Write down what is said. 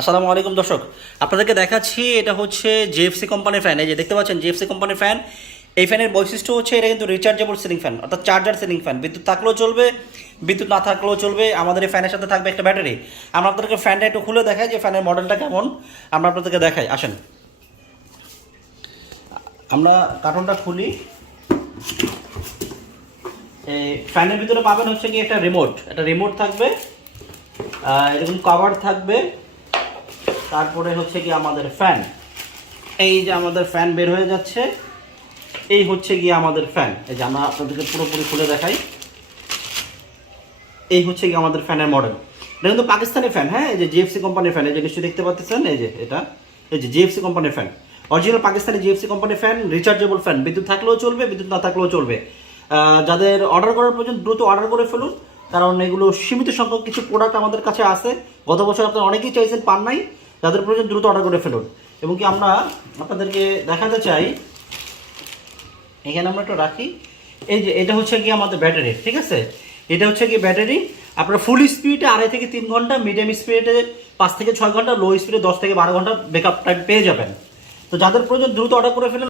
আসসালামু আলাইকুম দর্শক, আপনাদেরকে দেখাচ্ছি এটা হচ্ছে জেএফসি কোম্পানির ফ্যান এই যে দেখতে পাচ্ছেন জেএফসি কোম্পানির ফ্যান এই ফ্যানের বৈশিষ্ট্য হচ্ছে এটা কিন্তু রিচার্জেবল সিলিং ফ্যান অর্থাৎ চার্জার সিলিং ফ্যান বিদ্যুৎ থাকলেও চলবে, বিদ্যুৎ না থাকলেও চলবে, আমাদের এই ফ্যানের সাথে থাকবে একটা ব্যাটারি। আমরা আপনাদেরকে ফ্যানটা একটু খুলে দেখাই যে ফ্যানের মডেলটা কেমন, আমরা আপনাদেরকে দেখাই। আসেন। আমরা কার্টনটা খুলি। এই ফ্যানের ভিতরে পাবেন হচ্ছে কি একটা রিমোট একটা রিমোট থাকবে এরকম কভার থাকবে। তারপরে হচ্ছে কি আমাদের ফ্যান এই যে আমাদের ফ্যান বের হয়ে যাচ্ছে, এই হচ্ছে গিয়ে আমাদের ফ্যান এই যে আমরা আপনাদেরকে পুরোপুরি খুলে দেখাই। এই হচ্ছে গিয়ে আমাদের ফ্যানের মডেল এটা কিন্তু পাকিস্তানি ফ্যান হ্যাঁ? এই যে জিএফসি কোম্পানির ফ্যান এই যে নিশ্চয়ই দেখতে পাচ্ছেন? এই যে এটা। এই যে জিএফসি কোম্পানির ফ্যান অরিজিনাল পাকিস্তানি জিএফসি কোম্পানির ফ্যান রিচার্জেবল ফ্যান বিদ্যুৎ থাকলেও চলবে, বিদ্যুৎ না থাকলেও চলবে। যাদের অর্ডার করার প্রয়োজন, দ্রুত অর্ডার করে ফেলুন। কারণ এগুলো সীমিত সংখ্যক কিছু প্রোডাক্ট আমাদের কাছে আছে। গত বছর আপনারা অনেকেই চাইছেন, পান নাই। যাদের প্রয়োজন দ্রুত অর্ডার করে ফেলুন। এবং কি আমরা আপনাদেরকে দেখাতে চাই, এখানে আমরা একটু রাখি। এই যে, এটা হচ্ছে কি আমাদের ব্যাটারি, ঠিক আছে? এটা হচ্ছে কি ব্যাটারি? আপনার ফুল স্পিডে আড়াই থেকে তিন ঘণ্টা মিডিয়াম স্পিডে পাঁচ থেকে ছয় ঘণ্টা লো স্পিডে দশ থেকে বারো ঘণ্টা ব্যাকআপ টাইম পেয়ে যাবেন। তো যাদের প্রয়োজন দ্রুত অর্ডার করে ফেলুন